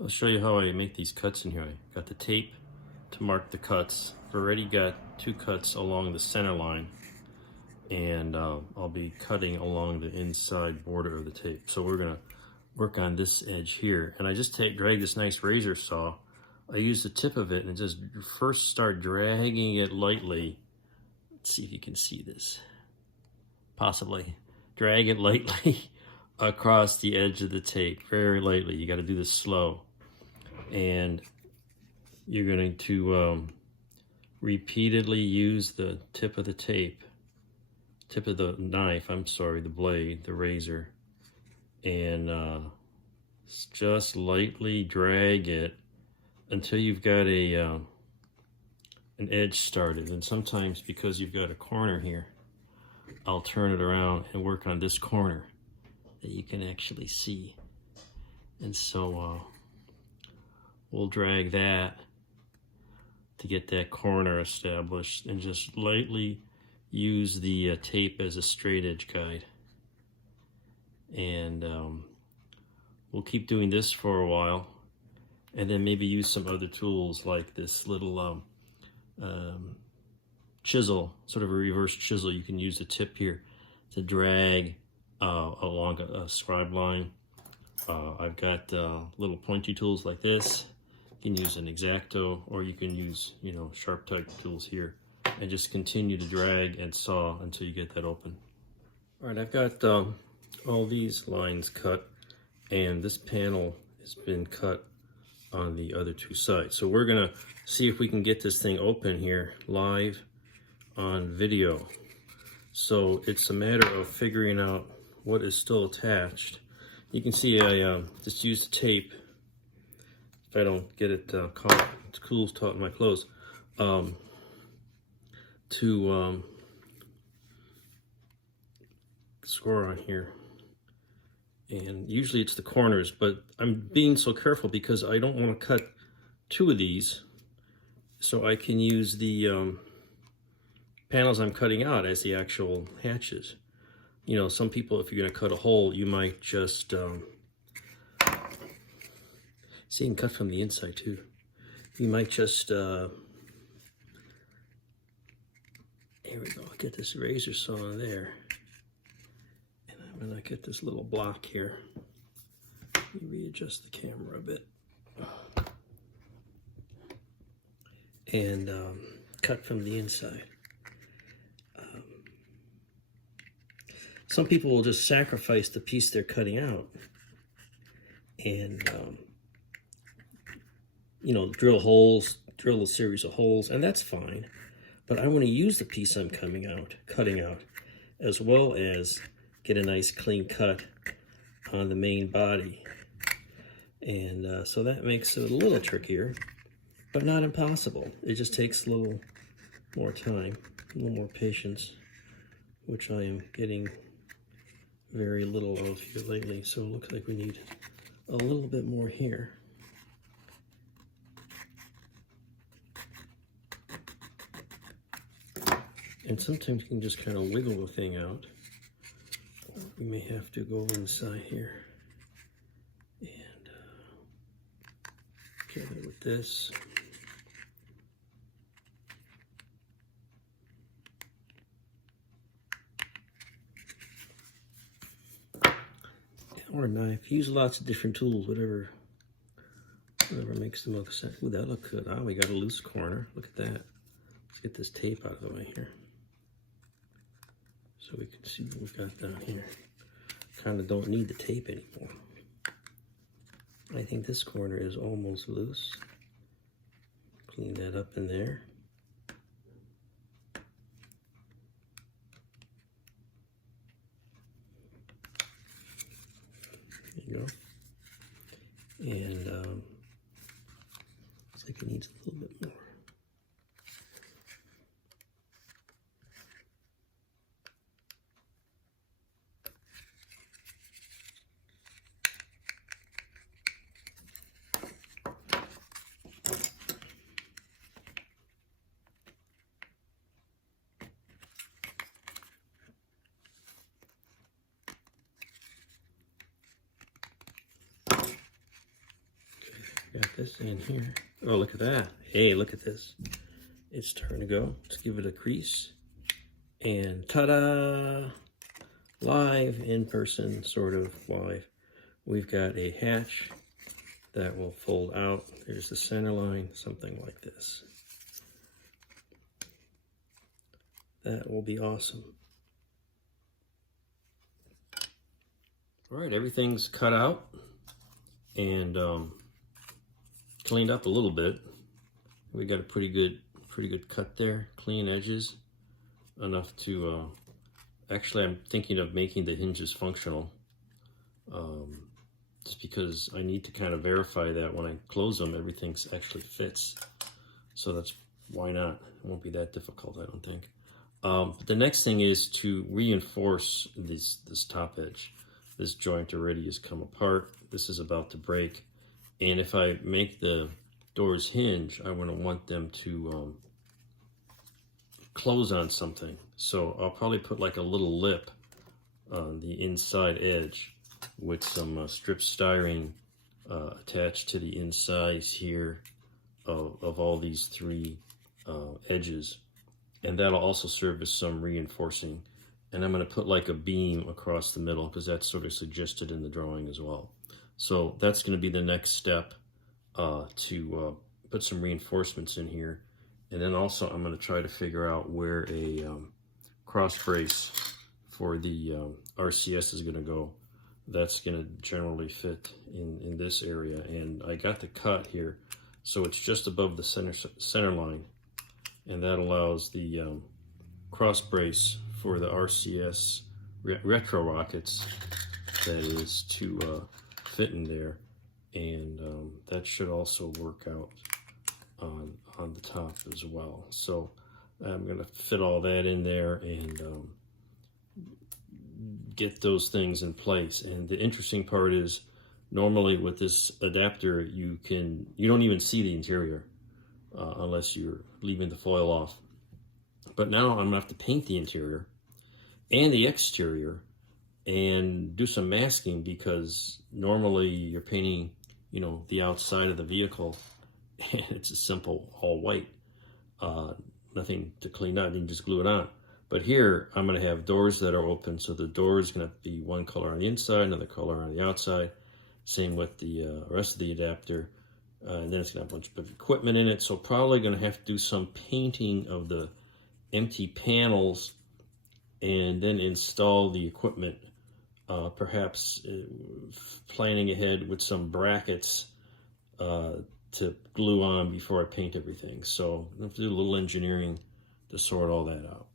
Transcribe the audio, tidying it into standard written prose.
I'll show you how I make these cuts in here. I got the tape to mark the cuts. I've already got 2 cuts along the center line, and I'll be cutting along the inside border of the tape. So we're gonna work on this edge here, and I just drag this nice razor saw. I use the tip of it and just first start dragging it lightly. Let's see if you can see this. Possibly. Drag it lightly across the edge of the tape, very lightly. You got to do this slow. And you're going to repeatedly use the tip of the tape, tip of the knife, I'm sorry, the blade, the razor, and just lightly drag it until you've got an edge started. And sometimes, because you've got a corner here, I'll turn it around and work on this corner that you can actually see. And so we'll drag that to get that corner established, and just lightly use the tape as a straight edge guide. And we'll keep doing this for a while, and then maybe use some other tools like this little chisel, sort of a reverse chisel. You can use the tip here to drag along a scribe line. I've got little pointy tools like this. You can use an X-Acto, or you can use, sharp type tools here, and just continue to drag and saw until you get that open. All right, I've got all these lines cut, and this panel has been cut on the other 2 sides. So we're gonna see if we can get this thing open here live on video. So it's a matter of figuring out what is still attached. You can see I just used the tape, if I don't get it caught, it's cool caught in my clothes, to score on here. And usually it's the corners, but I'm being so careful because I don't want to cut 2 of these, so I can use the panels I'm cutting out as the actual hatches. Some people, if you're going to cut a hole, you might just see, you can cut from the inside too. You might just here we go, get this razor saw in there, and I'm going to get this little block here. Let me readjust the camera a bit, and cut from the inside. Some people will just sacrifice the piece they're cutting out and, drill holes, drill a series of holes, and that's fine. But I want to use the piece I'm cutting out, as well as get a nice clean cut on the main body. And so that makes it a little trickier, but not impossible. It just takes a little more time, a little more patience, which I am getting very little of here lately. So it looks like we need a little bit more here. And sometimes you can just kind of wiggle the thing out. We may have to go inside here and get it with this. Or a knife. Use lots of different tools, whatever makes the most sense. Ooh, that looks good. Ah, we got a loose corner. Look at that. Let's get this tape out of the way here, so we can see what we've got down here. Kind of don't need the tape anymore. I think this corner is almost loose. Clean that up in there. There you go. And looks like it needs a little bit more. got this in here. Oh, look at that. Hey, look at this. It's starting to go. Let's give it a crease. And ta-da! Live, in person, sort of live. We've got a hatch that will fold out. There's the center line, something like this. That will be awesome. All right, everything's cut out and cleaned up a little bit. We got a pretty good cut there, clean edges, enough to, actually I'm thinking of making the hinges functional, just because I need to kind of verify that when I close them, everything actually fits. So that's, why not? It won't be that difficult, I don't think. But the next thing is to reinforce this top edge. This joint already has come apart. This is about to break. And if I make the doors hinge, I want them to close on something. So I'll probably put like a little lip on the inside edge with some strip styrene attached to the insides here of all these three edges. And that'll also serve as some reinforcing. And I'm going to put like a beam across the middle because that's sort of suggested in the drawing as well. So that's going to be the next step, to put some reinforcements in here. And then also I'm going to try to figure out where a cross brace for the RCS is going to go. That's going to generally fit in this area. And I got the cut here, so it's just above the center line. And that allows the cross brace for the RCS retro rockets, that is, to fit in there. And that should also work out on the top as well. So I'm going to fit all that in there and get those things in place. And the interesting part is, normally with this adapter, you don't even see the interior unless you're leaving the foil off. But now I'm going to have to paint the interior and the exterior and do some masking, because normally you're painting, you know, the outside of the vehicle and it's a simple all white, nothing to clean up, you can just glue it on. But here I'm going to have doors that are open, so the door is going to be one color on the inside, another color on the outside. Same with the rest of the adapter. And then it's going to have a bunch of equipment in it, so probably going to have to do some painting of the empty panels and then install the equipment, perhaps planning ahead with some brackets to glue on before I paint everything. So I have to do a little engineering to sort all that out.